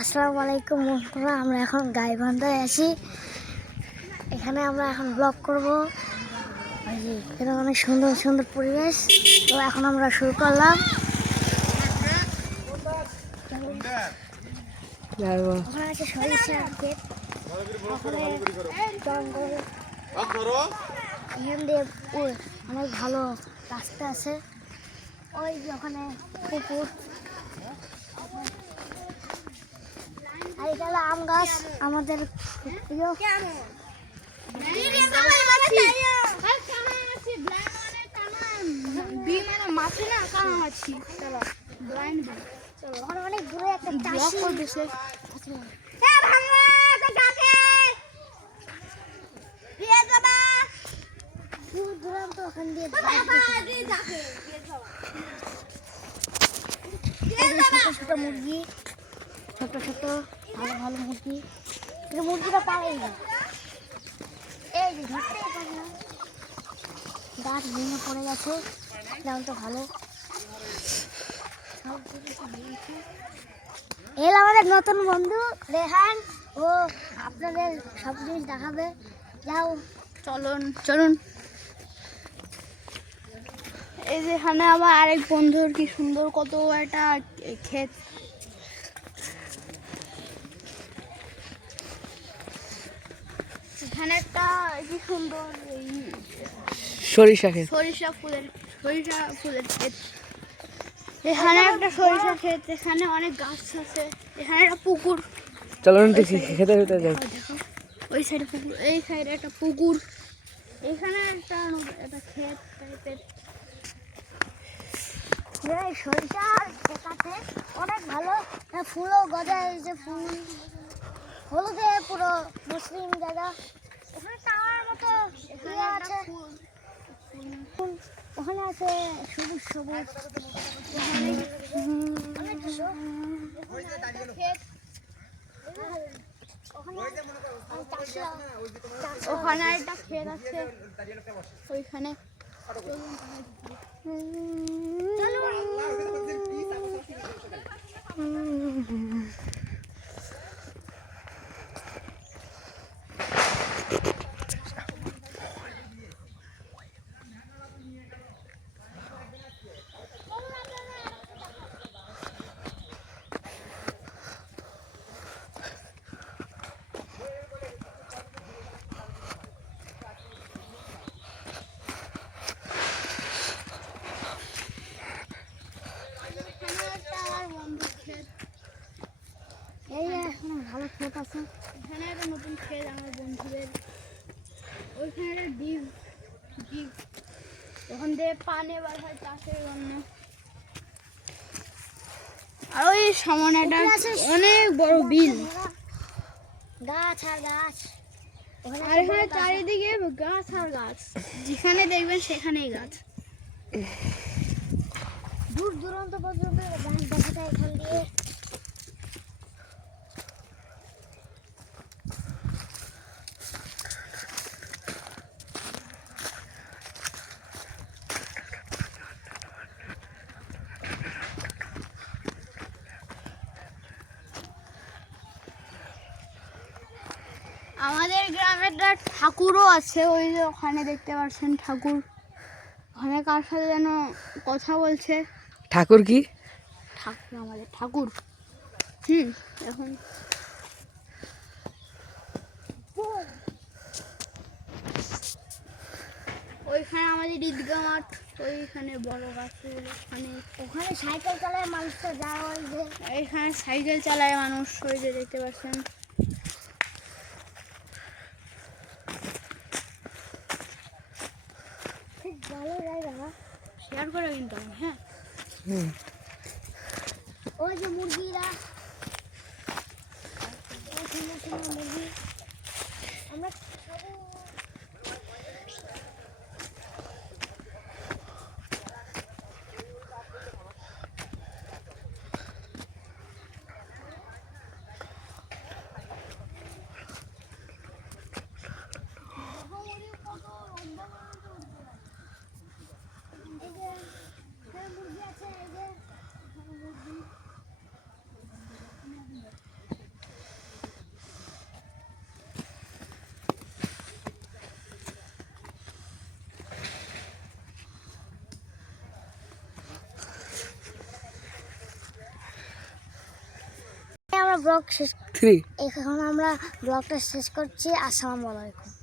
আসসালামু আলাইকুম বন্ধুরা, আমরা এখন গাইবান্ধায় আছি। এখানে আমরা এখন ব্লগ করব। এখানে অনেক সুন্দর সুন্দর পরিবেশ। তো এখন আমরা শুরু করলাম। ওখানে আছে সরিষার ক্ষেত, ওখানে জঙ্গল, এখান দিয়ে অনেক ভালো রাস্তা আছে। ওই যে ওখানে পুকুর, আর এটা হলো আম গাছ, আমাদের প্রিয়। অনেক দূরে একটা চাষি করতেছে। দূর দূরান্ত ওখান দিয়ে ছোট ছোট মুরগি, ছোট ছোট ভালো ভালো মুরগি। মুরগিটা পালাই না, এই যে ধরতেই পারে না। গাছ ভেঙে পড়ে গেছে, দাম তো ভালো। এল আমাদের নতুন বন্ধু রেহান, ও আপনাদের সব জিনিস দেখাবে। যাও, চলুন। এই যে এখানে আমার আরেক বন্ধুর কি সুন্দর কত একটা ক্ষেত। এখানে একটা কি সুন্দর সরিষা ফুলের ক্ষেত। এখানে একটা সরিষা ক্ষেত, এখানে অনেক গাছ আছে, এখানে একটা পুকুর। চলুন খেতে যাই। ওই সাইডে পুকুর, এই সাইডে একটা পুকুর, এখানে একটা ক্ষেত টাইপের। সরিষার ক্ষেত আছে অনেক ভালো, ফুলও গজায়। এই যে ফুল হলুদে পুরো মসৃণ জায়গা। এখানে টাওয়ার মতো আছে, ওখানে আছে সবুজ সবুজ। ওখানে একটা ক্ষেত আছে, ওইখানে ভালো ক্ষেত আছে। এখানে একটা নতুন ক্ষেত আমার বন্ধুদের, ওইখানে একটা ডিপ, ওখান দিয়ে পানি বার হয় চাষের জন্য। আর ওই সামনে একটা অনেক বড় বিল, গাছ আর গাছ, আর এখানে চারিদিকে গাছ আর গাছ, যেখানে দেখবেন সেখানেই গাছ। দূর দূরান্ত পর্যন্ত গাছ দেখা যায় এখান দিয়ে। আমাদের গ্রামে একটা ঠাকুরও আছে, ওই যে ওখানে দেখতে পাচ্ছেন ঠাকুর। ওখানে কার সাথে যেন কথা বলছে। ঠাকুর কি? ঠাকুর, আমাদের ঠাকুর। এখন ওইখানে আমাদের ঈদগাহ মাঠ, ওইখানে বড় গাছগুলো, ওখানে সাইকেল চালায় মানুষটা যায়। ওই যে এইখানে সাইকেল চালায় মানুষ, ওই যে দেখতে পাচ্ছেন। খুব ভালো জায়গা, শেয়ার করে কিন্তু আমি, হ্যাঁ। ওই যে মুরগিরা, মুরগি আমরা ব্লগ শেষ 3 এখন আমরা ব্লগটা শেষ করছি। আসসালামু আলাইকুম।